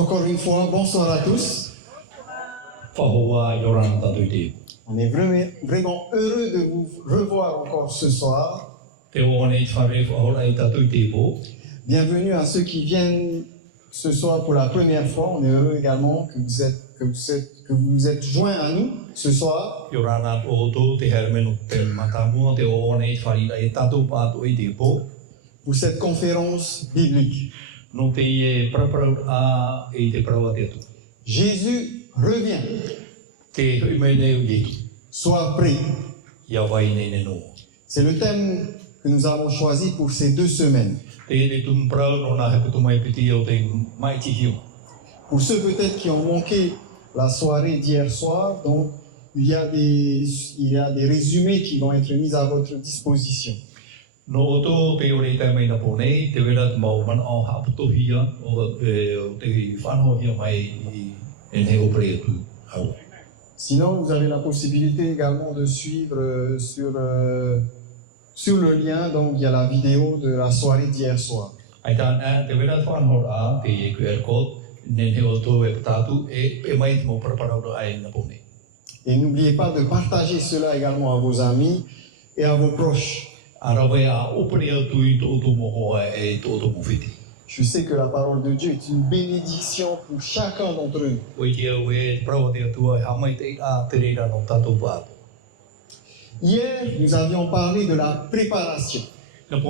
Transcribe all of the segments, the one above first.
Encore une fois, bonsoir à tous. On est vraiment heureux de vous revoir encore ce soir. Bienvenue à ceux qui viennent ce soir pour la première fois. On est heureux également que vous êtes joints à nous ce soir. Pour cette conférence biblique. Jésus revient. Sois prêt. C'est le thème que nous avons choisi pour ces 2 semaines. Pour ceux peut-être qui ont manqué la soirée d'hier soir, donc il y a des résumés qui vont être mis à votre disposition. Sinon, vous avez la possibilité également de suivre sur le lien, donc il y a la vidéo de la soirée d'hier soir. Et n'oubliez pas de partager cela également à vos amis et à vos proches. Je sais que la parole de Dieu est une bénédiction pour chacun d'entre nous. Hier, nous avions parlé de la préparation. Et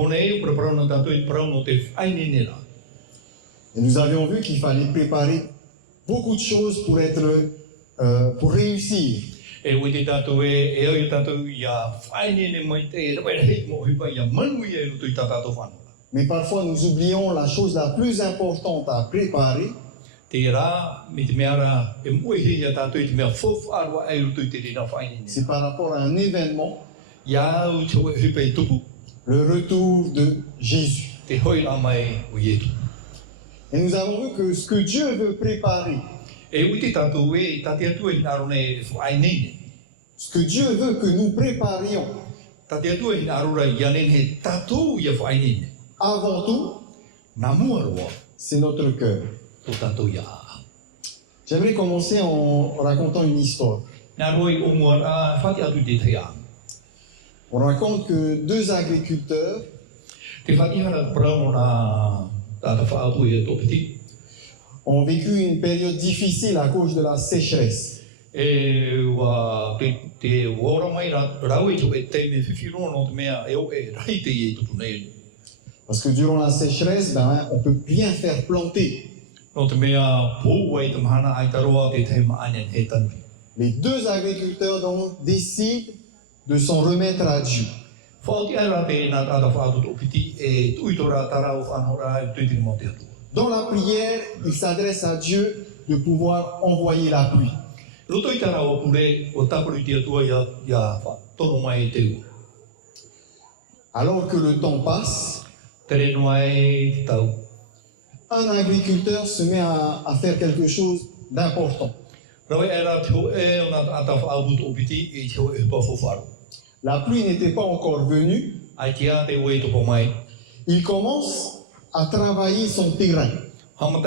nous avions vu qu'il fallait préparer beaucoup de choses pour réussir. Mais parfois nous oublions la chose la plus importante à préparer. C'est par rapport à un événement, le retour de Jésus. Et nous avons vu que ce que Dieu veut préparer, ce que Dieu veut que nous préparions, avant tout, c'est notre cœur. J'aimerais commencer en racontant une histoire. On raconte que 2 agriculteurs ont vécu une période difficile à cause de la sécheresse. Parce que durant la sécheresse, on ne peut rien faire planter. Les 2 agriculteurs donc décident de s'en remettre à Dieu. Dans la prière, ils s'adressent à Dieu de pouvoir envoyer la pluie. Alors que le temps passe, un agriculteur se met à faire quelque chose d'important. La pluie n'était pas encore venue. Il commence à travailler son terrain. Vous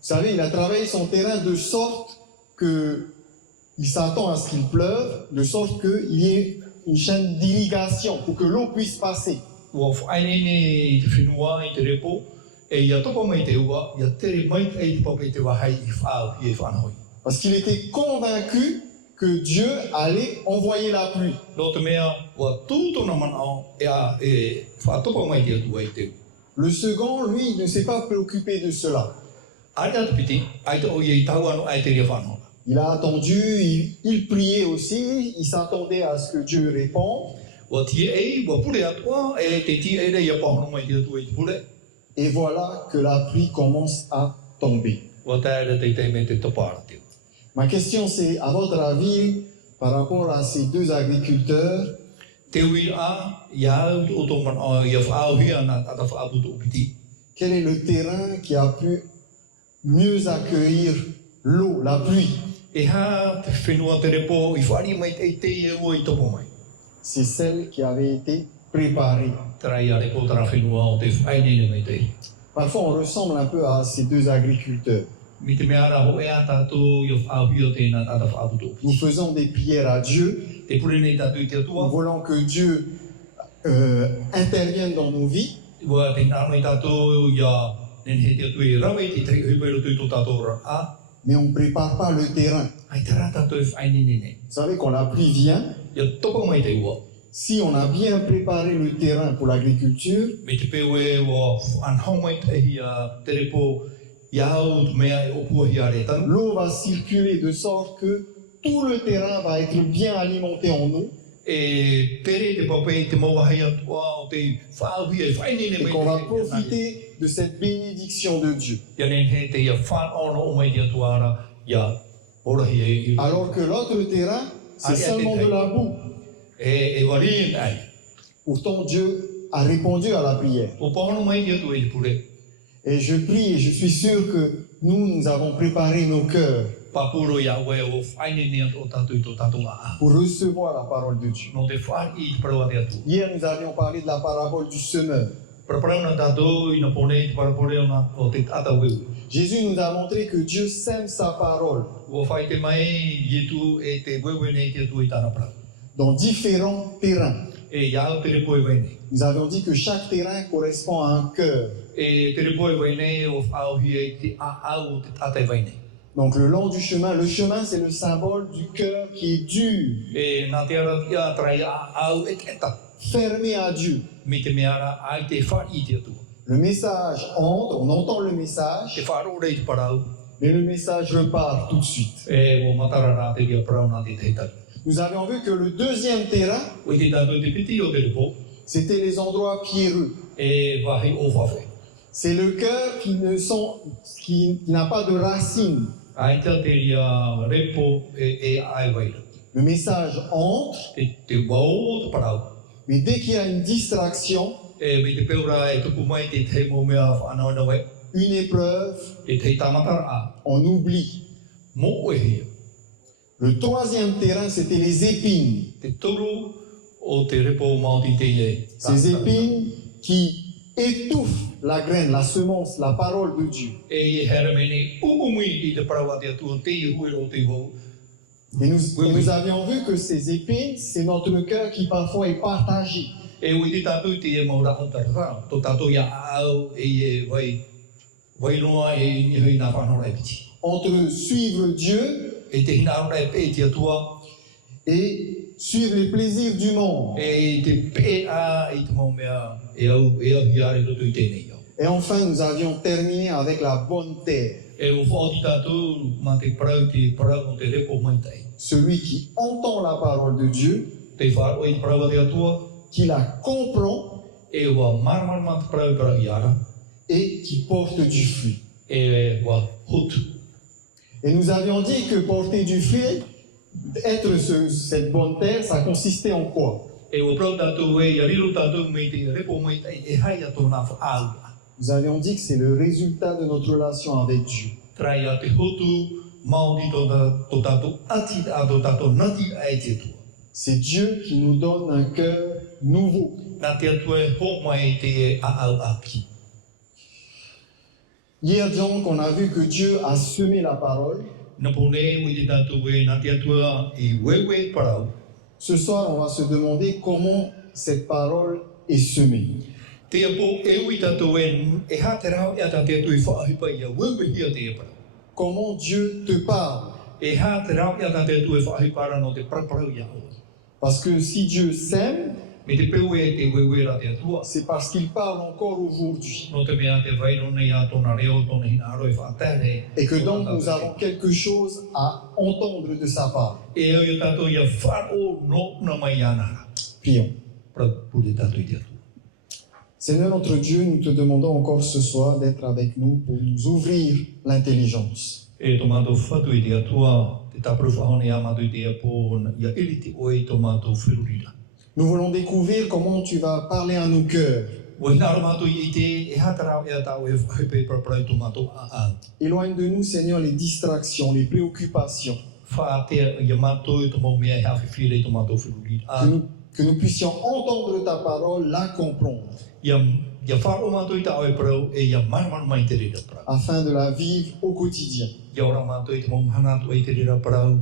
savez, il a travaillé son terrain de sorte qu'il s'attend à ce qu'il pleuve, de sorte qu'il y ait une chaîne d'irrigation pour que l'eau puisse passer. Parce qu'il était convaincu que Dieu allait envoyer la pluie. Le second, lui, ne s'est pas préoccupé de cela. Il a attendu, il priait aussi, il s'attendait à ce que Dieu réponde. Et voilà que la pluie commence à tomber. Ma question c'est, à votre avis, par rapport à ces 2 agriculteurs, quel est le terrain qui a pu mieux accueillir l'eau, la pluie? C'est celle qui avait été préparée. Parfois, on ressemble un peu à ces deux agriculteurs. Nous faisons des prières à Dieu. Nous voulons que Dieu intervienne dans nos vies. Mais on ne prépare pas le terrain. Vous savez, quand la pluie vient, si on a bien préparé le terrain pour l'agriculture, l'eau va circuler de sorte que tout le terrain va être bien alimenté en eau. Et qu'on va profiter de cette bénédiction de Dieu. Alors que l'autre terrain, c'est seulement de la boue. Pourtant, Dieu a répondu à la prière. Et je prie et je suis sûr que nous avons préparé nos cœurs pour recevoir la parole de Dieu. Hier, nous avions parlé de la parabole du semeur. Jésus nous a montré que Dieu sème sa parole dans différents terrains. Nous avons dit que chaque terrain correspond à un cœur. Donc le long du chemin, le chemin c'est le symbole du cœur qui est dur, fermé à Dieu. Le message entre, on entend le message, mais le message repart tout de suite. Nous avions vu que le deuxième terrain, c'était les endroits pierreux. C'est le cœur qui n'a pas de racines. Le message entre, mais dès qu'il y a une distraction, une épreuve, on oublie. Le troisième terrain, c'était les épines. Ces épines qui étouffent la graine, la semence, la parole de Dieu. Et nous avions vu que ces épines, c'est notre cœur qui parfois est partagé. Entre suivre Dieu et suivre les plaisirs du monde. Et enfin, nous avions terminé avec la bonne terre. Celui qui entend la parole de Dieu, qui la comprend et qui porte du fruit. Et nous avions dit que porter du fruit, être cette bonne terre, ça consistait en quoi? Nous avions dit que c'est le résultat de notre relation avec Dieu. C'est Dieu qui nous donne un cœur nouveau. Hier donc, on a vu que Dieu a semé la parole. Ce soir, on va se demander comment cette parole est semée. Comment Dieu te parle. Parce que si Dieu sème, c'est parce qu'il parle encore aujourd'hui. Et que donc nous avons quelque chose à entendre de sa part. Prions. Seigneur notre Dieu, nous te demandons encore ce soir d'être avec nous pour nous ouvrir l'intelligence. Nous voulons découvrir comment tu vas parler à nos cœurs. Éloigne de nous, Seigneur, les distractions, les préoccupations. Que nous puissions entendre ta parole, la comprendre. ia wharo mātou i ta oe parau e ia mana mai te rira parau. afin de la vivre au quotidien. Ia ora mātou i te momhana atu e te rira parau.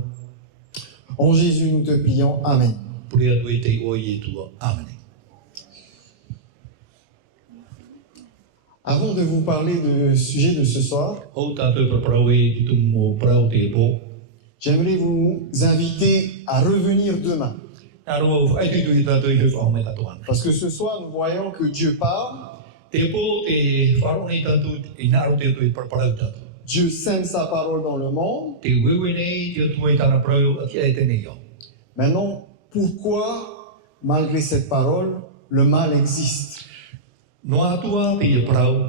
En Jésus, nous te prions. Amen. Puri atu e te oi e tua. Amen. Avant de vous parler du sujet de ce soir, Hou tātou e parau e ki tumu o parau te po. j'aimerais vous inviter à revenir demain. Nā roa ai tuitu i tātou i hau me tātou ana. Parce que ce soir, nous voyons que Dieu parle, Te po te wharo nei tātou i nā roa te atu i parau tātou. Dieu sème sa parole dans le monde. Te wewe nei te atu e tāna parau ati e tēnei au. Maintenant, pourquoi, malgré cette parole, le mal existe? No atua te ia parau,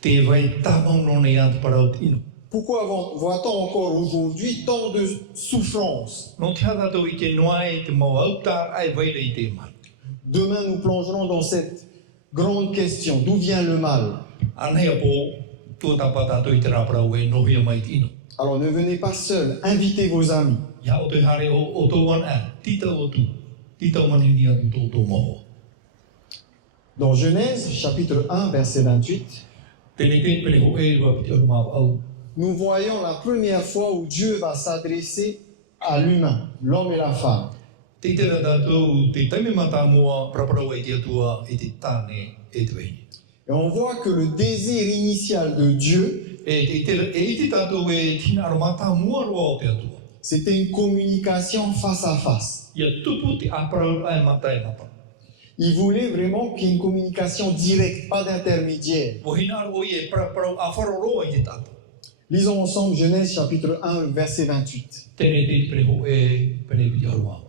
te vai tāmau no nei atu parau tino. Pourquoi voit-on encore aujourd'hui tant de souffrance? No te hatatou i te noa e te mau auta ai vaira i te mal. Demain, nous plongerons dans cette grande question. D'où vient le mal? Anhea po, tua tapa tātou i te rāparau e nohia mai tino. Alors ne venez pas seul, invitez vos amis. Ia o te hare o tō wana, titau o tu, titau manini atu tō moho. Dans Genèse, chapitre 1, verset 28, Tēnei te pene ho e rua piti aru mau au. nous voyons la première fois où Dieu va s'adresser à l'humain, l'homme et la femme. Te tera tātou, te taime mata mua, praparau e te atua, e te tāne, e te weini. Et on voit que le désir initial de Dieu, E te tātou e tina aro mata mua roa o te atua. c'était une communication face à face. Ia tupu te aparau ai mata e mapa. Il voulait vraiment qu'il y ait une communication directe, pas d'intermédiaire. Mo hina aro i e praparau a wharoroa i te tātou. Lisons ensemble Genèse chapitre 1, verset 28. Tēnei te pene ho e pene piti aru mau.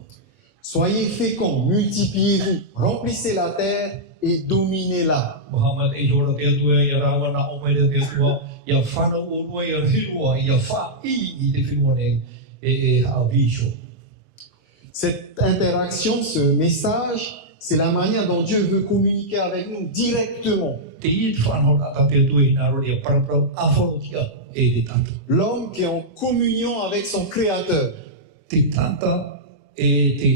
Soyez féconds, multipliez-vous, remplissez la terre et dominez-la. Muhammad e hora te atua, ia rawa na omere te atua, ia whanau o rua, ia hirua, ia wha i te whinua nei e hawisho. Cette interaction, ce message, c'est la manière dont Dieu veut communiquer avec nous directement. Te i te whanau ata te atua i nā rori a paraparau a wharotia e te tata. L'homme qui est en communion avec son Créateur. Te tata e te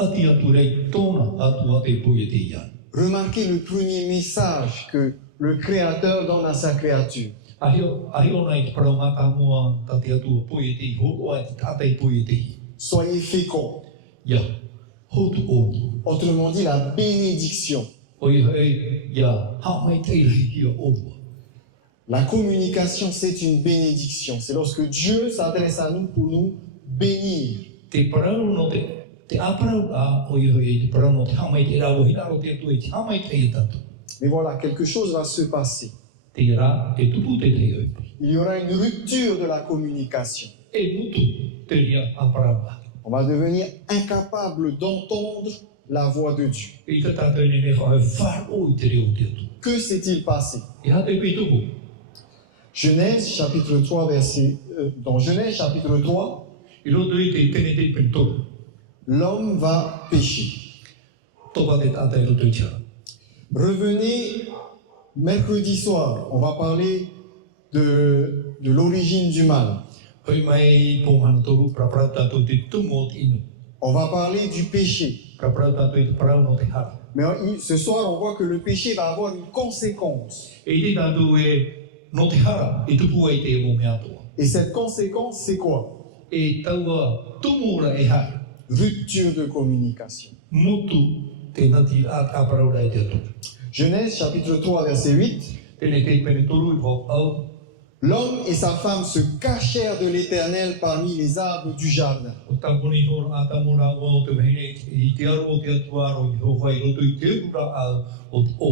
ati atu rei tōna atua te pui e te ian. Remarquez le premier message que le Créateur donne à sa créature. Ahi ona i te parau mata mua ta te atua pui e te i horo a te tata i pui e te hi. Soyez féconds. Ia, hotu o. Autrement dit, la bénédiction. Oi hei, ia, haumai te ihi o orua. La communication, c'est une bénédiction. C'est lorsque Dieu s'adresse à nous pour nous bénir. Te parau no te aparau a oi hei, te parau no te haumai te rau hinaro te atua i te haumai te i tatu. Mais voilà, quelque chose va se passer. Te rā, te tupu te te oi. Il y aura une rupture de la communication. E mutu te ria aparau a. On va devenir incapable d'entendre la voix de Dieu. I te tātou ne ne whae wharo i te reo te atu. Que s'est-il passé? I ha te pi tupu. Genèse chapitre 3, dans Genèse chapitre 3, I roto i te tene te pentoru. l'homme va pécher. Topa te tata i roto i tiara. Revenez mercredi soir, on va parler de l'origine du mal. Hoi mai po mana toru, praparau tātou te tumu o te inu. On va parler du péché. Praparau tātou i te parau no te hara. Mais ce soir, on voit que le péché va avoir une conséquence. E te tātou e no te hara, i tupu e te mo mea toa. Et cette conséquence, c'est quoi? E taua tumura e hai. Rupture de communication. Mutu te nati a tāparau rai te atu. Genèse chapitre 3, verset 8. Tēnei te pene toru i whau au. L'homme et sa femme se cachèrent de l'Éternel parmi les arbres du jardin. O tāpuni horo a tāmura o te wahine i te aru o te atuaro i hōwhai roto i te ura au o te o.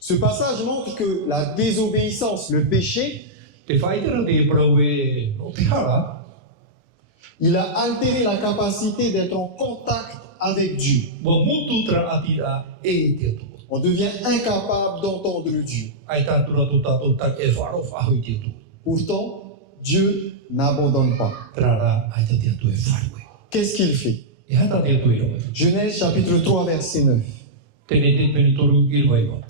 Ce passage montre que la désobéissance, le péché, Te whaitera te parau e no te hara, il a altéré la capacité d'être en contact avec Dieu. wa mutu tra atira e te atu. On devient incapable d'entendre Dieu. Ai tātura tō tātou tak e wharo whaho i te atu. Pourtant, Dieu n'abandonne pas. Tra rā ai tā te atu e wharo e. Qu'est-ce qu'il fait? E hata te atu e roa. Genèse chapitre 3, verset 9. Tēnei te pene toru i rwaiwa.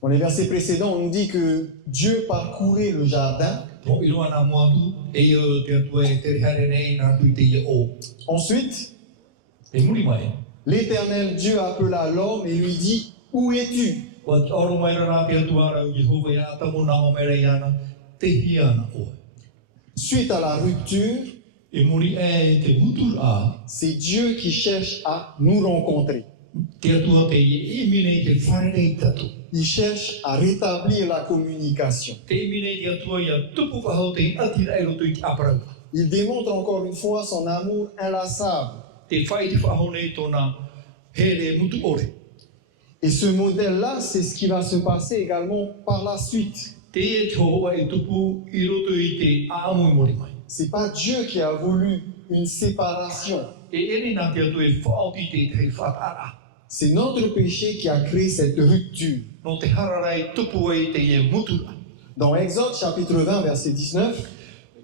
Dans les versets précédents, on nous dit que Dieu parcourait le jardin. Tō i roa nā moatu e o te atu e te rehare nei nā tui te ia o. Ensuite, E muri mai. l'Éternel Dieu appela l'homme et lui dit, où es-tu? Wa oro mai rā te atua rau Jehova ia atamuna o mere iana te hiana oe. Suite à la rupture, E muri e te mutura, c'est Dieu qui cherche à nous rencontrer. te atua te imine te wharere tatu. Il cherche à rétablir la communication. Te imine te atua ia tupu whahau te atira e roto i te aparau. Il démontre encore une fois son amour inlassable. Te whai te whahau nei tōna here mutu ore. Et ce modèle-là, c'est ce qui va se passer également par la suite. Te e te hoa e tupu i roto i te āmui mori mai. C'est pas Dieu qui a voulu une séparation. E ere nā te atu e whaoti te te whatara. C'est notre péché qui a créé cette rupture. No te hararai tupu e te e mutura. Dans Exode chapitre 20, verset 19,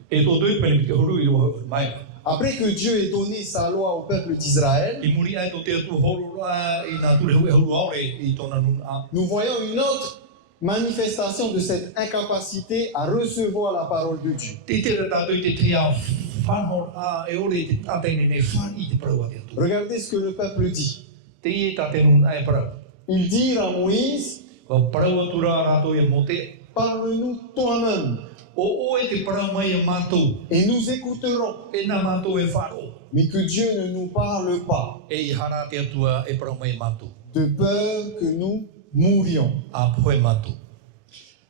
E tō tui pene mi te horu i roa mai. après que Dieu ait donné sa loi au peuple d'Israël, I muri ai tō te atu horu rā i nā ture hui horu aore i tōna nuna. nous voyons une autre manifestation de cette incapacité à recevoir la parole de Dieu. Te te rata tui te te a whanhor a e ore te tatene ne whan i te parau a te atu. Regardez ce que le peuple dit. Te e tatene nuna e parau. Ils dirent à Moïse, Wa parau atu rā rātou e mo te. parle-nous toi-même O e te parau mai e mātou. et nous écouterons. E nā mātou e wharo. Mais que Dieu ne nous parle pas, E i hara te atua e parau mai e mātou. de peur que nous mourions. A poe mātou.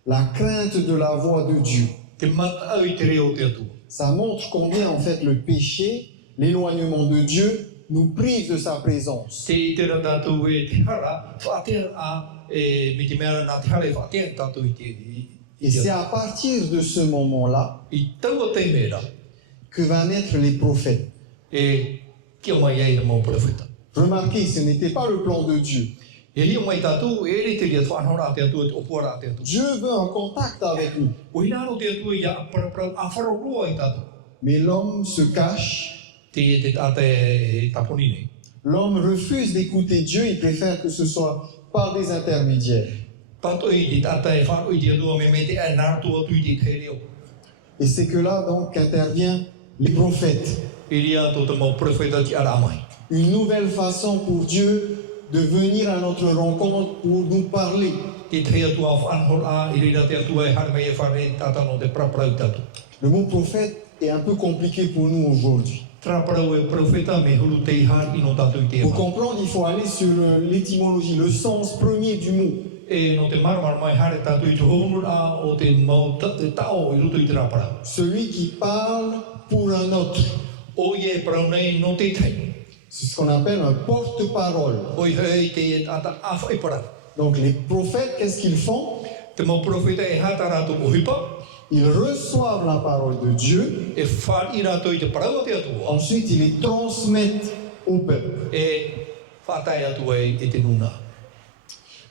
La crainte de la voix de Dieu. Te mata au i te reo te atua. Ça montre combien en fait le péché, l'éloignement de Dieu, nous prive de sa présence. Te i te rata tau e te hara, whaatea a me te mea nā te hara e whaatea tātou i te Et c'est à partir de ce moment-là I taua te mera que va naître les prophètes. e kia mai ei na mau profeta. Remarquez, ce n'était pas le plan de Dieu. E lia mai tātou e ere te ria whanhora te atua, te opua te atua. Dieu veut un contact avec nous. O hinaro te atua ia aparaparau a whararoa i tātou. Mais l'homme se cache, Te e te tāte e taponi nei. l'homme refuse d'écouter Dieu, il préfère que ce soit par des intermédiaires. Tātou i te tāte e wharo i te atua me me te e nārtu atu i te te reo. Et c'est que là donc qu'interviennent les prophètes. E ria tō te mau profeta ti ara mai. Une nouvelle façon pour Dieu de venir à notre rencontre pour nous parler. Te te atua whanhora i rira te atua e harmei e whare tātano te praparau tātou. Le mot prophète est un peu compliqué pour nous aujourd'hui. Traparau e profeta me huru te ihar i no tātou i te Pour ama. comprendre, il faut aller sur l'étymologie, le sens premier du mot. E no te maramara mai hare tātou i te honura o te mau te tao i ruto i te raparau. Celui qui parle pour un autre. O ie parau nei no te tei. C'est ce qu'on appelle un porte-parole. O i hei te e tata awhai parau. Donc les prophètes, qu'est-ce qu'ils font? Te mau profeta e hata rātou o hipa, Ils reçoivent la parole de Dieu, e whar i rātou i te parau a te atua, ensuite ils les transmettent au peuple. e whātai atua e te nuna.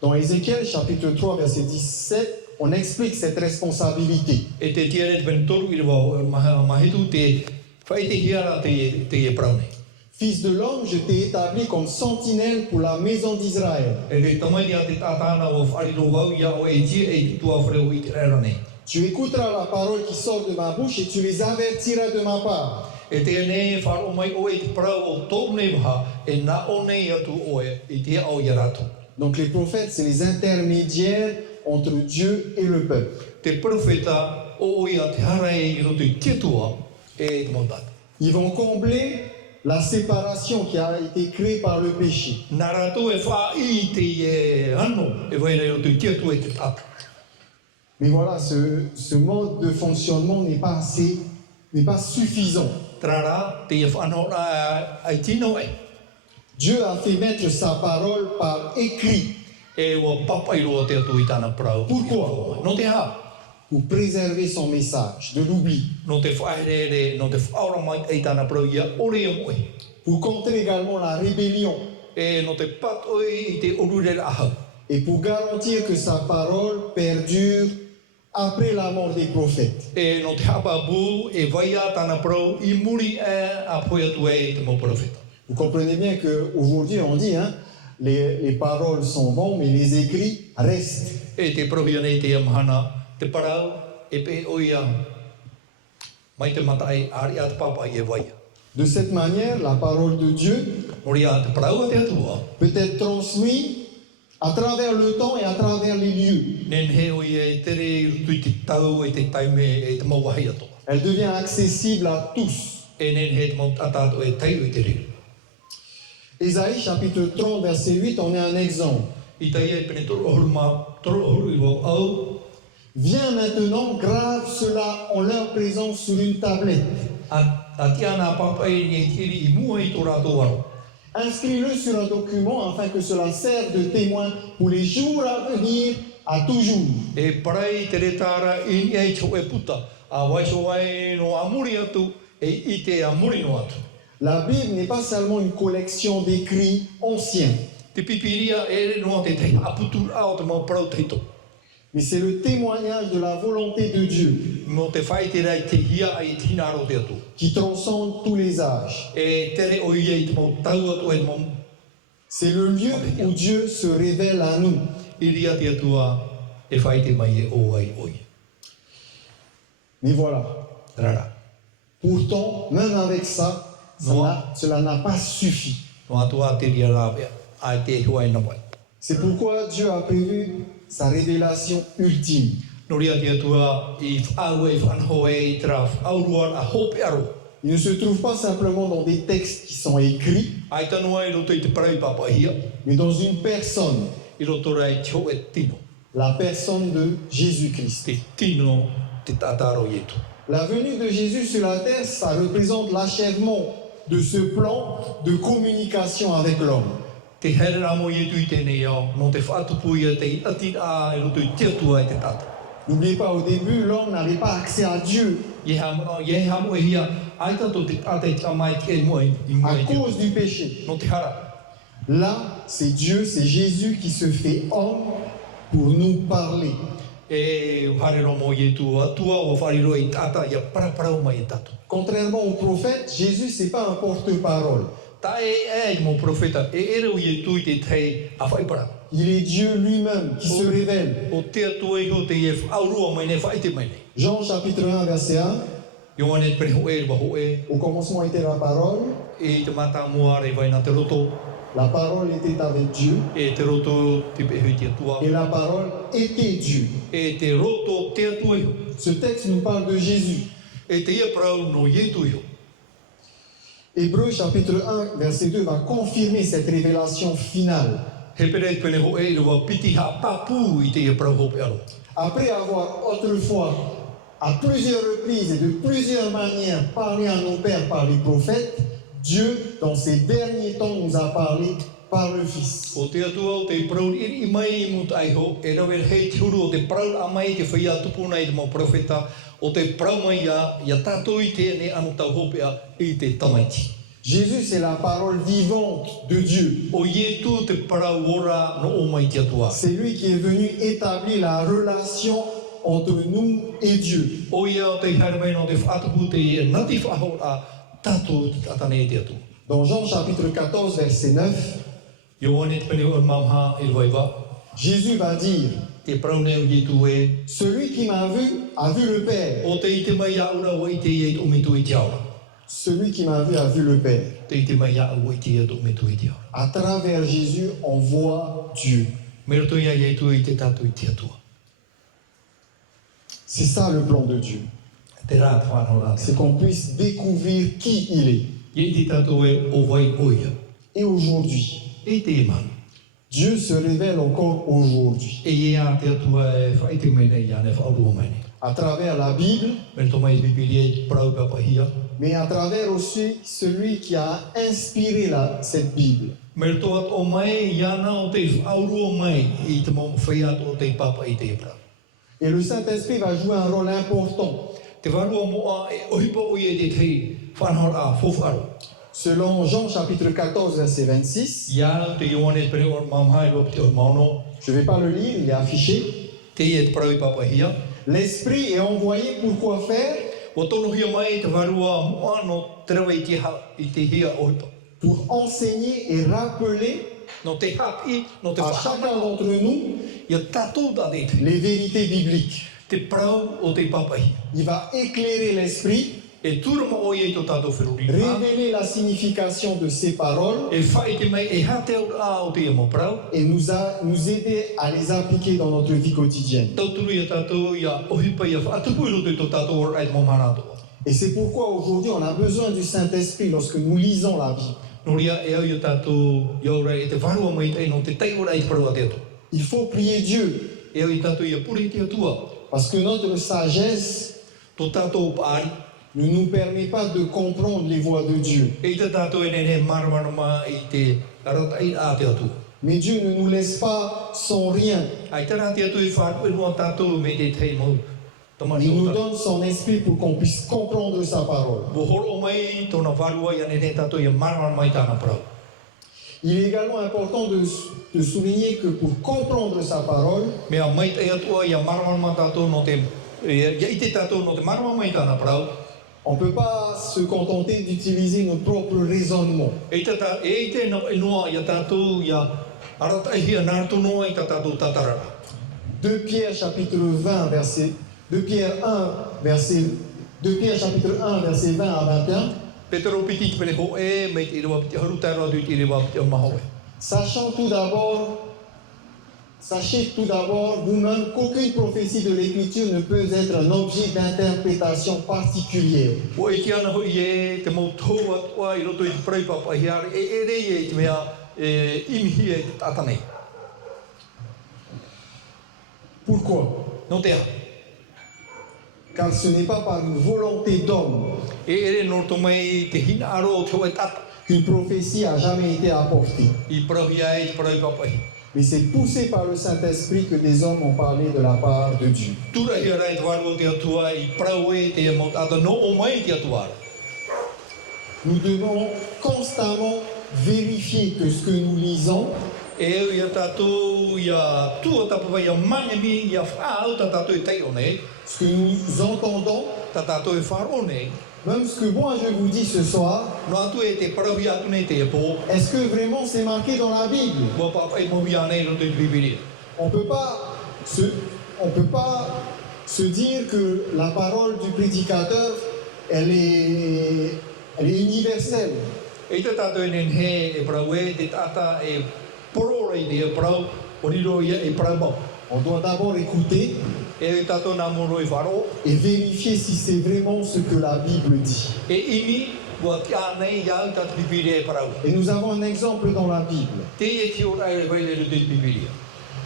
Dans Ézéchiel chapitre 3 verset 17, on explique cette responsabilité. E te tiare te pentoru i rewa mahitu te whai te hiara te e parau nei. Fils de l'homme, je t'ai établi comme sentinelle pour la maison d'Israël. E te tamai a te tātāna o whariro wau ia o e tia e tua whareo i te rera nei. Tu écouteras la parole qui sort de ma bouche et tu les avertiras de ma part. E te nei wharo mai o e te parau o tōu nei waha, e nā o nei atu oe i te au i rātou. Donc les prophètes, c'est les intermédiaires entre Dieu et le peuple. Te profeta o ia te hara e i roto i te tua e te mautata. Ils vont combler la séparation qui a été créée par le péché. Nā rātou e wha i te e ano e vai rei roto i te tua e te tata. Mais voilà, ce mode de fonctionnement n'est pas suffisant. Trara te e whanora ai tino e. Dieu a fait mettre sa parole par écrit E wa papairoa te atu i tāna parau. Pourquoi? No te ha. pour préserver son message de l'oubli, No te whaere, no te whaora mai i tāna parau ia ore e moe. pour contrer également la rébellion E no te patoi i te urure ahau. et pour garantir que sa parole perdure après la mort des prophètes. E no te hapabu e vaia tāna parau i muri e a poe atu e te mau profeta. Vous comprenez bien qu'aujourd'hui on dit, les paroles sont bonnes, mais les écrits restent. E te prohia nei te amahana, te parau e pe oia mai te matai ari a te papa i e vaia. De cette manière, la parole de Dieu Ori a te parau a te atua, peut être transmise à travers le temps et à travers les lieux. Nen he o e tere tui te tau e te taime e te mauahi atoa. Elle devient accessible à tous. E nen he te mau atato e tai o i te rere. Ésaïe chapitre 30 verset 8 en est un exemple. I tai e pene toro ohuru i wau au. Viens maintenant, grave cela en leur présence sur une tablette. A tiana papai ni tiri I mua I tō rātou aro. Inscris-le sur un document afin que cela serve de témoin pour les jours à venir, à toujours. E parai te retara I ai cho e puta. A waiso wai no amuri atu e I te amuri no atu. La Bible n'est pas seulement une collection d'écrits anciens, Te pipiria e no te te aputu ao te mau parau teito. mais c'est le témoignage de la volonté de Dieu Mo te whai te rai te hia ai tina aro te atu. qui transcende tous les âges. E tere o I te mau tau atu e te mau C'est le lieu où Dieu se révèle à nous. iria te atua e whai te mai e o ai oi. Mais voilà, Rara. pourtant, même avec ça, cela n'a pas suffi. No atua te ria rāwea ai te huai na wai. C'est pourquoi Dieu a prévu sa révélation ultime. No ria te atua I whaawe I whanho e I tera whaurua a hope aro. Il ne se trouve pas simplement dans des textes qui sont écrits, Ai tanu ai roto I te parau papa hia. mais dans une personne, I roto rai te ho e tino. la personne de Jésus-Christ. Te tino te tataro ietu. La venue de Jésus sur la terre, ça représente l'achèvement de ce plan de communication avec l'homme. Te here ramo ietu I tēnei au. No te whaatupu ia te ati a e roto I te atua I te tata. N'oubliez pas, au début, l'homme n'avait pas accès à Dieu Ie hamo e hia. Ai tato te tata I te amai te e mua I mua à I te. cause du péché. No te hara. Là, c'est Dieu, c'est Jésus qui se fait homme pour nous parler. E hare romo ietu atua o whariro I tata ia paraparau mai e tato. Contrairement au prophète, Jésus, c'est pas un porte-parole. Ta e mo profeta e ere o ietu I te tei a whaipara. Il est Dieu lui-même qui se révèle. O te atua I ho te e whaurua mai ne whaite mai ne. Jean chapitre 1, verset 1. Ioane te pere ho e wa ho e. Au commencement était la parole. E te mata mua re vai na te roto. La parole était avec Dieu. E te roto te pehui te atua. Et la parole était Dieu. E te roto te atua iho. Ce texte nous parle de Jésus. E te ia prau no ietu iho. Hébreux chapitre 1, verset 2 va confirmer cette révélation finale. He pere I pene ho e rua piti ha papu I te ia prau hope aro. Après avoir autrefois, à plusieurs reprises et de plusieurs manières, parlé à nos pères par les prophètes, Dieu, dans ces derniers temps, nous a parlé par le Fils. O te atua o te prau I mai I mut aiho. E rawe hei te huru o te prau a mai te whaia tupuna I te mau profeta. O te prau mai ia tātou I te ne anu tau hope a I te tamaiti. Jésus, c'est la parole vivante de Dieu. O ietu te parau ora no o mai te atua. C'est lui qui est venu établir la relation entre nous et Dieu. O ia o te haere mai no te whaatupu te nati whaho a tātou te tatane te atu. Dans Jean chapitre 14, verset 9, Ioane te pene o mamha I waiwa. Jésus va dire, Te praune o ietu e. celui qui m'a vu a vu le Père. O te ite mai a ura o ite i o mitu I te aura. Celui qui m'a vu a vu le Père. Te ite mai a o ite I o mitu I te aura. À travers Jésus, on voit Dieu. Meroto ia ietu I te tātou I te atua. C'est ça le plan de Dieu. Te rā te whanau rā te. C'est qu'on puisse découvrir qui il est. Ie te tātou e o vai oia. Et aujourd'hui, E te e manu. Dieu se révèle encore aujourd'hui. E ie a te atua e whaite mene I ane whaurua mene. À travers la Bible, Meroto mai pipiri e prau papahia. mais à travers aussi celui qui a inspiré cette Bible. Meroto at o mai iana o te whaurua mai I te mau whaiat o te papa I te e prau. Et le Saint-Esprit va jouer un rôle important. Te whanua moa e ohipa o I e te tei whanhor a fofaro. Selon Jean chapitre 14, verset 26, Iana te Ioane pere o mamhai lo te o maono. je ne vais pas le lire, il est affiché. Te e te prau I papahia. L'Esprit est envoyé pour quoi faire? O tono hia mai te warua moa no te rawa I te hia ohipa. Pour enseigner et rappeler No te hapi, no te à whahama. chacun d'entre nous Ia tātou da te les vérités bibliques. te prau o te papahi. Il va éclairer l'esprit E tura mo o i to tato whiruri. révéler la signification de ces paroles E whai te mai e hate au a o te mo prau. et nous aider à les appliquer dans notre vie quotidienne. Tau turu ia tato ia ohipa ia whaatupu ilo te to tato or ai mo mana toa. Et c'est pourquoi aujourd'hui on a besoin du Saint-Esprit lorsque nous lisons la Bible. Noria e au ia tato iaura e te whanua mai te no te tei ora i te prau a te ato. Il faut prier Dieu E au i tato ia puri te atua. parce que notre sagesse To tato paari. ne nous permet pas de comprendre les voies de Dieu. E i te tato e nene maramarama i te arata i a te atua. Mais Dieu ne nous laisse pas sans rien. Ai tara te atu i whaatu e mua tato me te tei mau. Tamani Il nous o tato. donne son esprit pour qu'on puisse comprendre sa parole. Bohoro o mai tona wharua ia nene tato ia maramarama i tāna prau. Il est également important de souligner que pour comprendre sa parole, Mea mai te atua ia maramarama tato no te ia i te tato no te maramarama i tāna prau. on ne peut pas se contenter d'utiliser nos propres raisonnements. E te no noa ia tato ia arata ia narto noa i tato tatarara. 2 Pierre chapitre 20 verset 2 Pierre chapitre 1 verset 20 à 21. Petero piti te pene ho e me te rewa piti haru taro tu te rewa piti o maho e. Sachez tout d'abord vous-même qu'aucune prophétie de l'Écriture ne peut être un objet d'interprétation particulière. O e ki ana hoi e te mau tau atua i roto i te prei papahiare e rei e te mea imihi e te tatanei. Pourquoi? No te a. Car ce n'est pas par une volonté d'homme E ere no to mai te hina aro o te o e tata. qu'une prophétie a jamais été apportée. I prahia e te prei papahi. Mais c'est poussé par le Saint-Esprit que des hommes ont parlé de la part de Dieu. Tura hia rai te waru o te atua i prau e te mo tata no o mai te atua. Nous devons constamment vérifier que ce que nous lisons E au ia tātou ia tua tapawai ia manemi ia whaau ta tātou e tei o nei. ce que nous entendons, Ta tātou e wharo nei. même ce que moi je vous dis ce soir, No atu e te parahi atu nei te e pō. est-ce que vraiment c'est marqué dans la Bible? Mua papa e mohi anei roto i te Bibilia. On peut pas se dire que la parole du prédicateur, elle est universelle. E te tātou e nen he e parau e te tata e porora i te e parau. O riro ia e parau mau. On doit d'abord écouter E tātou nā moro i wharo. et vérifier si c'est vraiment ce que la Bible dit. E imi ua te anei iau tātou Bibilia e parau. Et nous avons un exemple dans la Bible. Te e ki ora e waile roto i te Bibilia.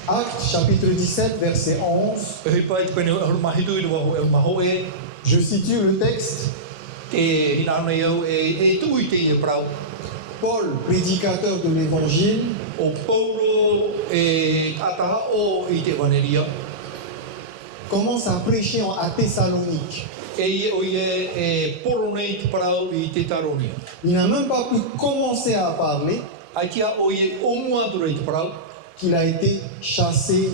Actes chapitre 17 verset 11. E hui pai te pene haru mahitu i rua e maho e. Je situe le texte. Te hina ana iau e tui te i e parau. Paul, prédicateur de l'évangile, O Paulo e tataha o i te waneria. commence à prêcher à Thessalonique. E i o ie e poro nei te parau i te taronia. Il n'a même pas pu commencer à parler Ai tia o ie o mua tura i te parau. qu'il a été chassé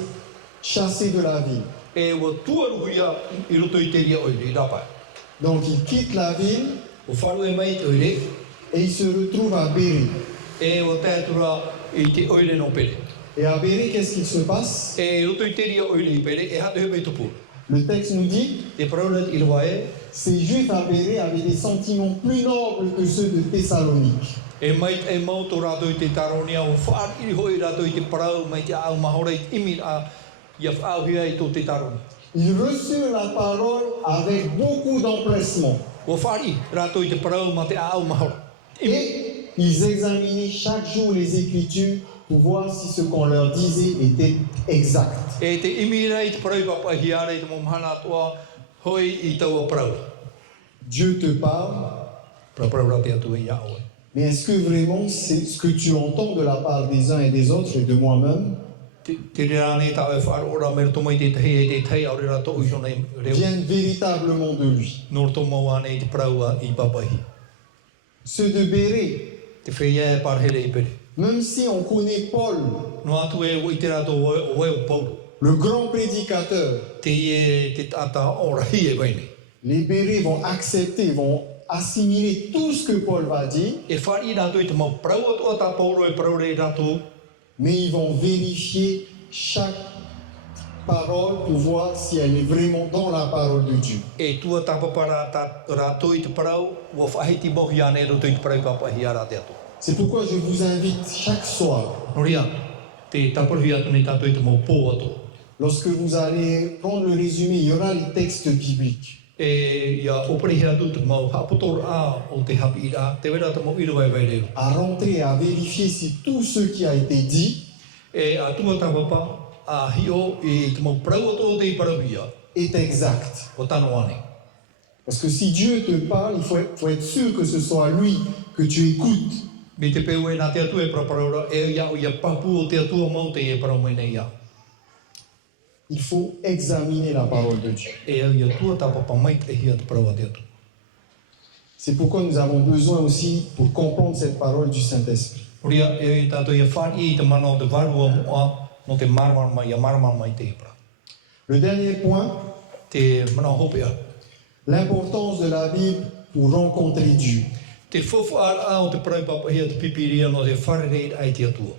de la ville. E ua tuaruhuia i roto i te ria oire i rapai. Donc il quitte la ville O wharu e mai te oire. et il se retrouve à Bérée. E ua tētura i te oire no pere. Et à Bérée, qu'est-ce qu'il se passe? E roto i te ria oire i pere e hatu hebe tupu. Le texte nous dit, Te parau ret i rua e. ces Juifs à Bérée avaient des sentiments plus nobles que ceux de Thessalonique. E mai e mau tō rātou i te taronia o whaar i hoi rātou i te parau mai te au mahora i imi a ia whaauhia i tō te taronia. Ils reçurent la parole avec beaucoup d'empressement. O whaari rātou i te parau ma te au mahora. Imi. Et ils examinaient chaque jour les Écritures pour voir si ce qu'on leur disait était exact. E te imi rei te parau papahi are i te momhana atoa hoi i tau a parau. Dieu te parle, Parau rāte atu i a oe. mais est-ce que vraiment c'est ce que tu entends de la part des uns et des autres et de moi-même Te rea ne tau e whaaro ora mera tō mai te tei e te tei aure rātou i shona i reo. viennent véritablement de lui? Nor tō mau ane i te parau a i papahi. Ceux de Bérée, Te whea e parhere i pere. même si on connaît Paul, No atu e i te rātou o e o Paulo. le grand prédicateur, Te e te tata ora hi e waine. les Bérés vont accepter, vont assimiler tout ce que Paul va dire, E whaari rātou i te mau parau atu a tā Paulo e parau rei rātou. mais ils vont vérifier chaque parole pour voir si elle est vraiment dans la parole de Dieu. E tua tapapara rato i te parau, wa whahiti mohi ane roto i te parau papahi ara te atu. C'est pourquoi je vous invite chaque soir, Noria, te taparuhi atu ni tato i te mau pō atu. lorsque vous allez prendre le résumé, il y aura les textes bibliques. E ia oparihi atu te mau hapotor a o te hapi ira, te wera te mau iro vai vai reo. À rentrer, à vérifier si tout ce qui a été dit E a tua tapapa, a hio i te mau parau atu o te i parauia, est exact. o tano ane. Parce que si Dieu te parle, il faut être sûr que ce soit lui que tu écoutes. Me te peu e nā te atu e paraparaura, e ia o ia papu o te atua mau te e parau mai nei ia. Il faut examiner la parole de Dieu. E au ia tua tapapa mai te hia te parau a te atu. C'est pourquoi nous avons besoin aussi, pour comprendre cette parole du Saint-Esprit. Ria e tātou ia whāni i te mana o te varua moa, no te marmar mai, ia marmar mai te ipra. Le dernier point, Te mana hopea. l'importance de la Bible pour rencontrer Dieu. Te whawhaara o te parau papahia te pipiria no te wharerei ai te atua.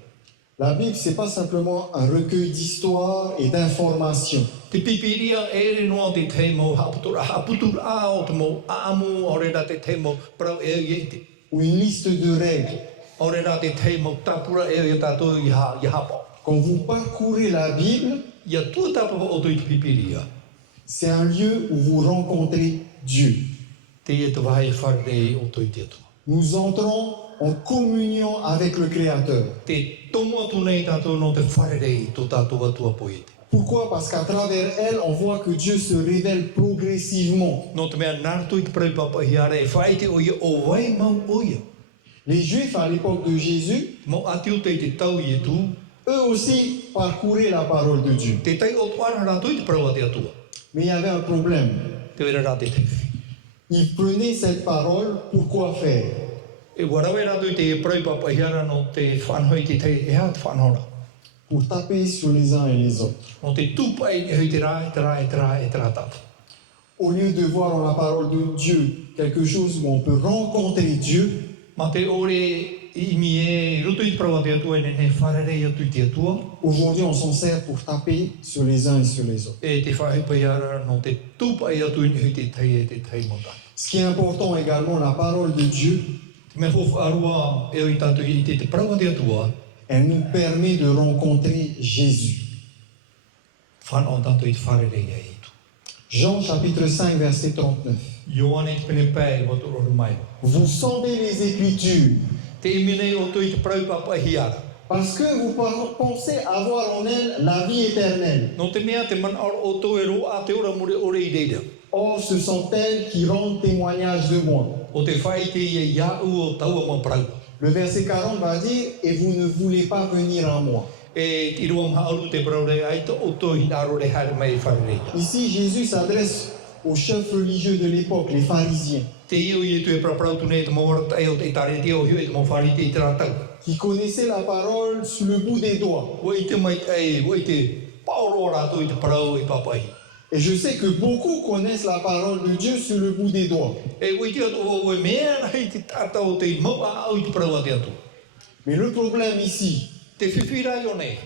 La Bible, c'est pas simplement un recueil d'histoires et d'informations. Te pipiria e re noa te teimo haputura o te mo aamu o rera te teimo parau e i te. Ou une liste de règles. O rera te teimo tapura e i tātou i hapa. Quand vous parcourez la Bible, Ia tua tapapa o te pipiria. c'est un lieu où vous rencontrez Dieu. Te e te wahai wharerei o toi te atua. Nous entrons en communion avec le Créateur. Te tomo atu nei tātou no te wharerei tō tātou atua poete. Pourquoi? Parce qu'à travers elle, on voit que Dieu se révèle progressivement. No te mea nārtu i te parau papahiara e whaite o ia o wai mau o ia. Les Juifs, à l'époque de Jésus, Mo ati o te tau i e tū, eux aussi parcouraient la parole de Dieu. te tai o tuara rātou i te parau a te atua. Mais il y avait un problème. Te wera rā te tewhi. Ils prenaient cette parole pour quoi faire? E warawe rātou i te parau papahiara no te whanhoi te te e hā te whanhora. Pour taper sur les uns et les autres. No te tūpai e hui te rā, e te rā, e te rā, e te rā tātou. Au lieu de voir dans la parole de Dieu quelque chose où on peut rencontrer Dieu, Ma te ore i mi e roto i te parau a te atua e ne wharerei atu i te atua. aujourd'hui on s'en sert pour taper sur les uns et sur les autres. E te whahipahiara no te tūpai atu i hui te tei e te tei mota. Ce qui est important également, la parole de Dieu, Te mea whofu arua e o i tātou i te parau a te atua, elle nous permet de rencontrer Jésus. whanau tātou i te wharerei e i tu. Jean chapitre 5 verset 39. Ioane te pene pēi watu roru mai. Vous sondez les Écritures Te imine o toi i te parau papahiara. parce que vous pensez avoir en elles la vie éternelle. No te mea te mana o toi e ro a te ora mure ore i reira. Or, ce sont elles qui rendent témoignage de moi. O te whai te ia iau o taua ma parau. Le verset 40 va dire, et vous ne voulez pas venir à moi. E ti roa maha aru te parau rei ai o toi i naro re haere mai wharereia. Ici, Jésus s'adresse aux chefs religieux de l'époque, les pharisiens, Te iu i tu e parau tu nei te mawara tai o te tare te o hiu e te mawhari te i te rātau. qui connaissaient la parole sur le bout des doigts. Wa i te mai ai, wa i te paoro rātou i te parau i papai. Et je sais que beaucoup connaissent la parole de Dieu sur le bout des doigts. E wa i te atu o e mea rei te tātau te maua au i te parau a te atu. Mais le problème ici, Te whiwhirai o nei.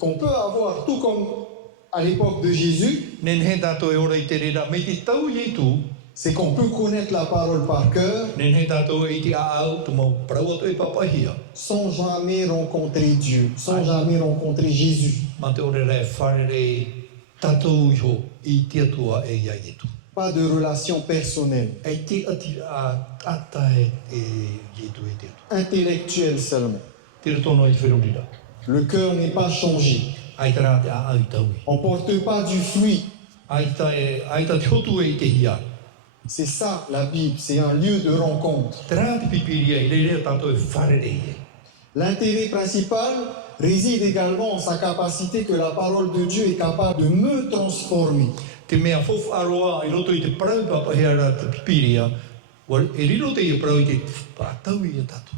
qu'on peut avoir, tout comme à l'époque de Jésus, Nen he tātou e ora i te rera, me te tau i tu, c'est qu'on peut connaître la parole par cœur nen he tātou i te aau, te mau parau atu e papahia. sans jamais rencontrer Dieu, sans jamais rencontrer Jésus. Ma te ore rei wharerei tātou iho i te atua e iai e tu. Pas de relation personnelle, E te ati a ata e i tu e te atu. intellectuelle seulement. Te retono i whirurira. Le cœur n'est pas changé. Ai te rā te a au i tau i. On ne porte pas du fruit. Ai ta te hotu e i te hia. C'est ça la Bible, c'est un lieu de rencontre. Te rā te pipiria i reira tātou e wharerei e. L'intérêt principal réside également en sa capacité que la parole de Dieu est capable de me transformer. Te mea fofu aroa i roto i te parau papahiara te pipiria, e riro te i parau i te pātau i a tātou.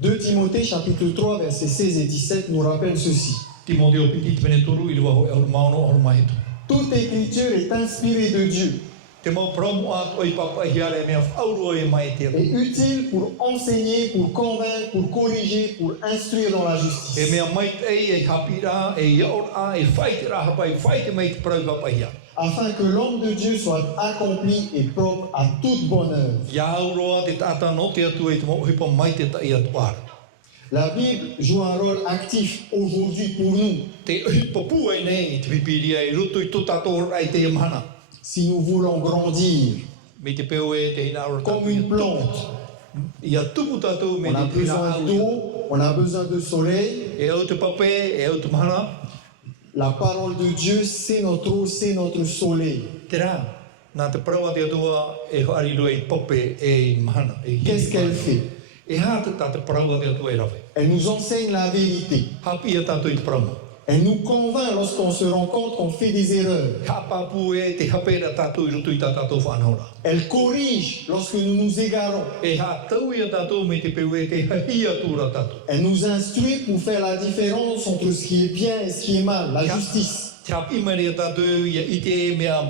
2 Timothée chapitre 3 versets 16 et 17 nous rappelle ceci. Timoteo piti te pene toru i rua ho e horo maono horo mahitu. Toute écriture est inspirée de Dieu Te mau promo at oi papa hiare me auro e mai te. est utile pour enseigner, pour convaincre, pour corriger, pour instruire dans la E justice. mea mai e hapira e yaora e faitira hapai faite mai te prau papa hiare. Afin que l'homme de Dieu soit accompli et propre à toute bonne œuvre. Ia auroa te tata no te atu e te mo hipa mai te tai atu ara. La Bible joue un rôle actif aujourd'hui pour nous. Te hipa pu e nei te pipiria e rutu I to tato ai te mana. Si nous voulons grandir Me te peo e te hina ora comme tatu une plante, Ia tupu tatou me on a te hina besoin au. d'eau, on a besoin de soleil. E au te pape, e au te mana. La parole de Dieu, c'est notre eau, c'est notre soleil. Te rā, nā te prawa te atua e whaariru e pope e mahana. Qu'est-ce qu'elle fait? E hā te tā te prawa te atua e rawe. Elle nous enseigne la vérité. Hapi e tātou I te prawa. Elle nous convainc lorsqu'on se rend compte qu'on fait des erreurs. Ka papu e te hapera tātou I rutu I tā tātou whanahora. Elle corrige lorsque nous nous égarons. E hā tau I a tātou me te peu e te hahia tūra tātou. Elle nous instruit pour faire la différence entre ce qui est bien et ce qui est mal, la justice. Te hapi mare a tātou I a ite e mea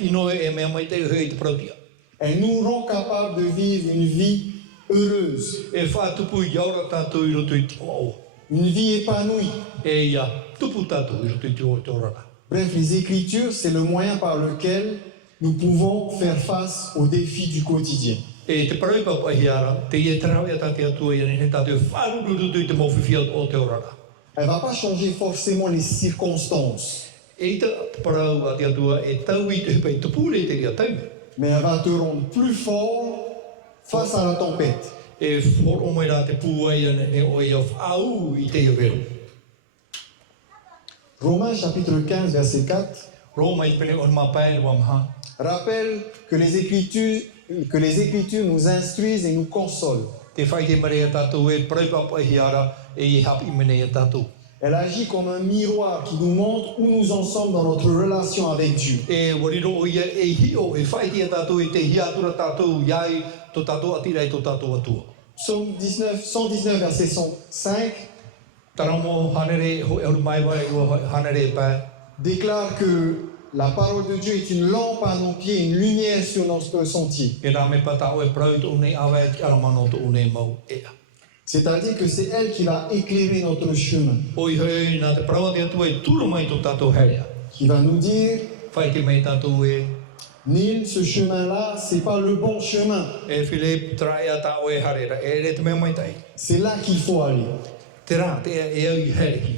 inoe e mea mai te hei te prautia. Elle nous rend capables de vivre une vie heureuse, E whātupu I aura tātou I rutu I te o. une vie épanouie. E ia tupu tātou I rutu I te orara. Bref, les Écritures, c'est le moyen par lequel nous pouvons faire face aux défis du quotidien. E te parau papa hiara, te ia tarau ia tāte atua ia ne tātou whāruru I te mawhiwhia o te orara. Elle ne va pas changer forcément les circonstances, E te parau a te atua e tau I te hupai tupure te ria tau. mais elle va te rendre plus fort face à la tempête. E for o mai rā te pua ia ne o ia whāu I te ia veru. Romains chapitre 15, verset 4, Roma I pene o ma pae wa maha. rappelle que les Écritures nous instruisent et nous consolent. Te whai te mare a tātou e parau papa hiara e I hapi mene a tātou. Elle agit comme un miroir qui nous montre où nous en sommes dans notre relation avec Dieu. E wariro o ia e hio e whai te a tātou I te hiatura tātou iai to tātou atira I to tātou atua. Psaume 119, verset 5, Taramo hanere ho e mai wa e wa hanere pa. déclare que la parole de Dieu est une lampe à nos pieds, une lumière sur notre sentier. E rā me pata o e prau to nei awa e aramano to nei mau ea. C'est-à-dire que c'est elle qui va éclairer notre chemin, O I hei nā te prawa te atua e tūro mai to tātou herea. qui va nous dire, Whai te mei tātou e Neil, ce chemin-là, c'est pas le bon chemin. e Philip trai a tā o e harera. E re te mea mai tai. C'est là qu'il faut aller. Te rā te e au I hereki.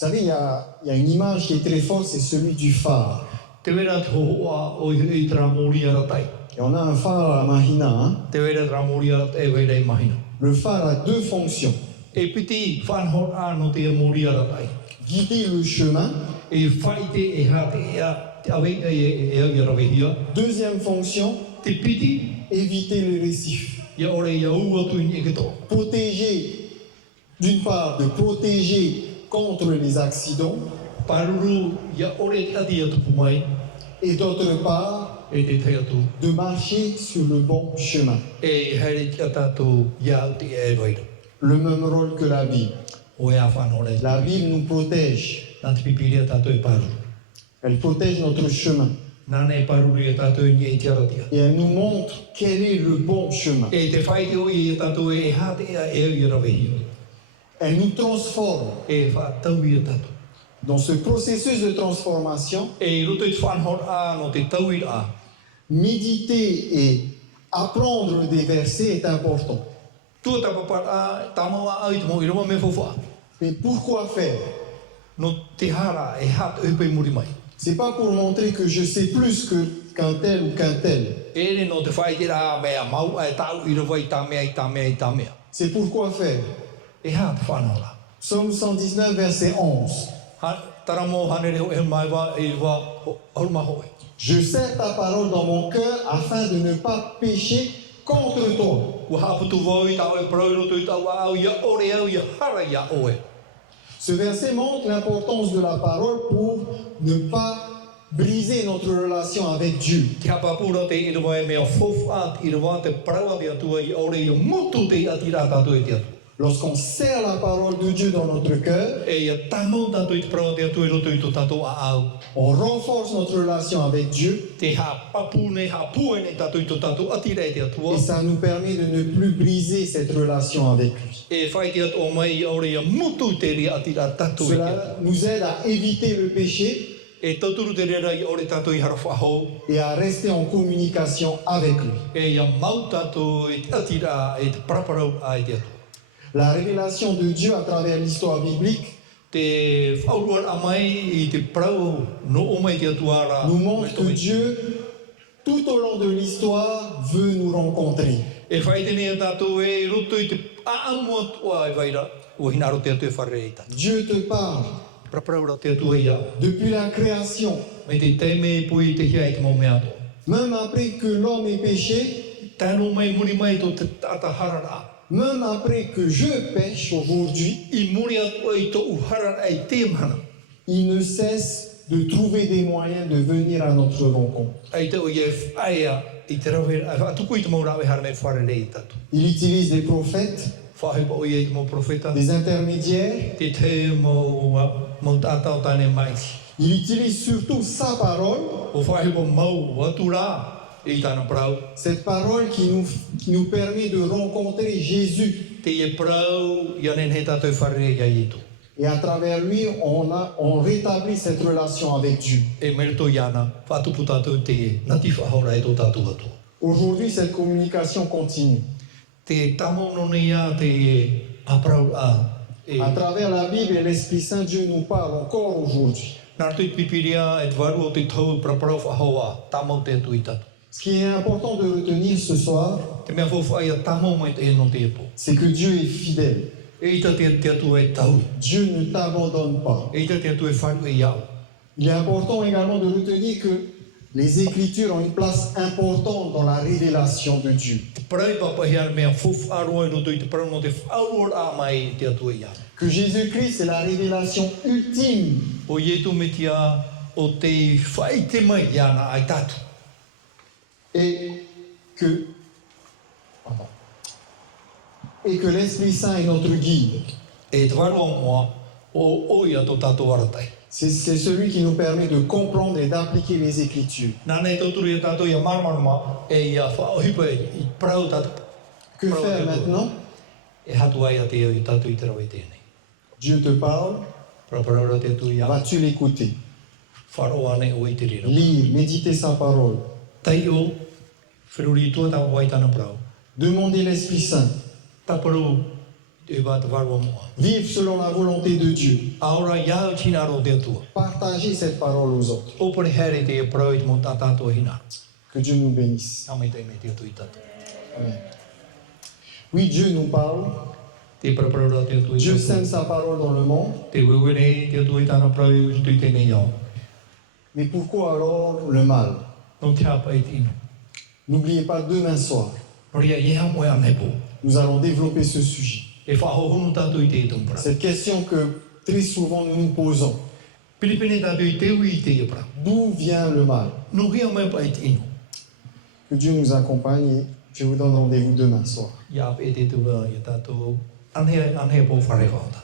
Vous savez, il y a une image qui est très forte, c'est celui du phare. Te wera te hoa o I hei tra mōri ara tai. Et on a un phare à Mahina. Hein. Te wera tra mōri ara tai e wera I mahina. Le phare a deux fonctions. E piti whanhor āno te mōri ara tai. Guider le chemin. E whai te e hā te ea te awe e au I rawehia. Deuxième fonction, Te piti éviter les récifs. ia ore ia ua tu I ke tō. Protéger, d'une part, de protéger contre les accidents, Paruru ia ore te ati atu pumai et d'autre part, e te te atu. de marcher sur le bon chemin. E here ki a tātou ia te e roira. Le même rôle que la Bible. O e a whanore. La Bible nous protège. Nā te pipiri a tātou e paruru. Elle protège notre chemin. Nāne e paruru i a tātou ni e te aratia. Et elle nous montre quel est le bon chemin. E te whai te oi i a tātou e hā te ea e au I rawehi. Elle nous transforme. E whātau I a tātou. Dans ce processus de transformation, E I roto I te whanhor a no te tau I a. méditer et apprendre des versets est important. Tua tapapat a tamawa au I te mo I roma me fowha. Mais pourquoi faire? No te hara e hā te upe muri mai. C'est pas pour montrer que je sais plus qu'un tel ou qu'un tel. E re no te whai te rā mea mau e tau I rawa I tā mea I tā mea I tā mea. C'est pourquoi faire. E hā te whanora. Psaume 119, verset 11. Tara mō hanere ho e mai wa I wa horma hoe. Je serre ta parole dans mon cœur afin de ne pas pécher contre toi. Ua haputu wau I tau e prauro tu I tau au ia ore au ia hara ia oe. Ce verset montre l'importance de la parole pour ne pas briser notre relation avec Dieu. Te hapapura te I rawa e mea fofa I rawa te prawa te atua I ore I mutu te ati rā tātou e te atu. lorsqu'on serre la parole de Dieu dans notre cœur, E ia tamau tātou i te parau te atu e roto i tō tātou a au. on renforce notre relation avec Dieu Te ha papu ne ha pue ne tātou i tō tātou atira e te atua. et ça nous permet de ne plus briser cette relation avec lui. E whai te atu o mai i aure ia mutu te rea atira tātou i te atu. Cela nous aide à éviter le péché E tauturu te rea i aure tātou i harawhahau. et à rester en communication avec lui. E ia mau tātou i te atira e te paraparau a e te atua. La révélation de Dieu à travers l'histoire biblique Te whauruan a mai i te parau no o mai te atua ara. nous montre que Dieu, tout au long de l'histoire, veut nous rencontrer. E whai tēnei a tātou e roto i te aamua tua e waira. O hinaro te atu e whare e tātou. Dieu te parle Paraparau te atua ia. depuis la création, Me te teme pui te hia i te mau mea to. même après que l'homme ait péché, Tēnō mai muri mai tō te tata harara. même après que je pêche aujourd'hui, I muri atua i tō uharara i te mana. il ne cesse de trouver des moyens de venir à notre rencontre. Ai te o i e whaia i te rawe, atuku i te mau rawe hara me whare rei tatu. Il utilise des prophètes, Whahepa o i e te mau profeta. des intermédiaires, Te te mau tātau tāne mai. il utilise surtout sa parole, O whahepa mau atu rā i tāna parau. cette parole qui nous permet de rencontrer Jésus. Te e parau i anen he tātou whare rei i tu. Et à travers lui, on rétablit cette relation avec Dieu. E merito i ana, whatupu tātou te e, nati whahora e tō tātou atua. Aujourd'hui, cette communication continue. Te tamono ni a te e aparau a. E À travers la Bible et l'Esprit Saint, Dieu nous parle encore aujourd'hui. nā tui pipiria e te waru o te tau praparau whahoa, tamau te atu i tatu. Ce qui est important de retenir ce soir, Te mea whawhai a tamau mai te eno te epo. c'est que Dieu est fidèle. E ita te atu e tau. Dieu ne t'abandonne pas. E ita te atu e wharu e iau. Il est important également de retenir que les Écritures ont une place importante dans la révélation de Dieu. Te parai papahi ar mea whuf aroa e roto i te parau no te whauror a mai te atu e iau. Que Jésus-Christ est la révélation ultime O ietu me tia o te whai te mai iana ai tatu. et que, l'Esprit Saint est notre guide. E te waru o moa o oia tō tātou aratai. C'est celui qui nous permet de comprendre et d'appliquer les Écritures. Nāne tōturu e tātou ia marmarama e ia whaohipa i parau tātou. Que faire maintenant? E hatu ai a te au i tātou i te rawe tēnei. Dieu te parle, Paraparau ra te atu i a. vas-tu l'écouter? Wharo ane o i te rira. Lire, méditer sa parole. Tai o, whiruri tua tā wai tāna parau. Demandez l'Esprit Saint. Taparu e wā te waro moa. Vivre selon la volonté de Dieu. Aora iau tina ro te atua. Partagez cette parole aux autres. Opere here te e parau i te mo tā tātua hina. Que Dieu nous bénisse. Amai te me te atu i tātou. Amen. Oui, Dieu nous parle. Te paraparau ra te atu i Dieu tātou. sème sa parole dans le monde. Te wewere te atu i tāna parau i tu i tēnei iau. Mais pourquoi alors le mal? No te hapa i te ino. N'oubliez pas demain soir, Ria iha moe anepo. nous allons développer ce sujet. E whahohonu tātou i te tumpara. Cette question que très souvent nous nous posons. Pilipene tātou i te ui i te iapara. D'où vient le mal? No hea mai pa i te ino. Que Dieu nous accompagne et je vous donne rendez-vous demain soir. Ia e te tua i tātou anhe po whare whauta.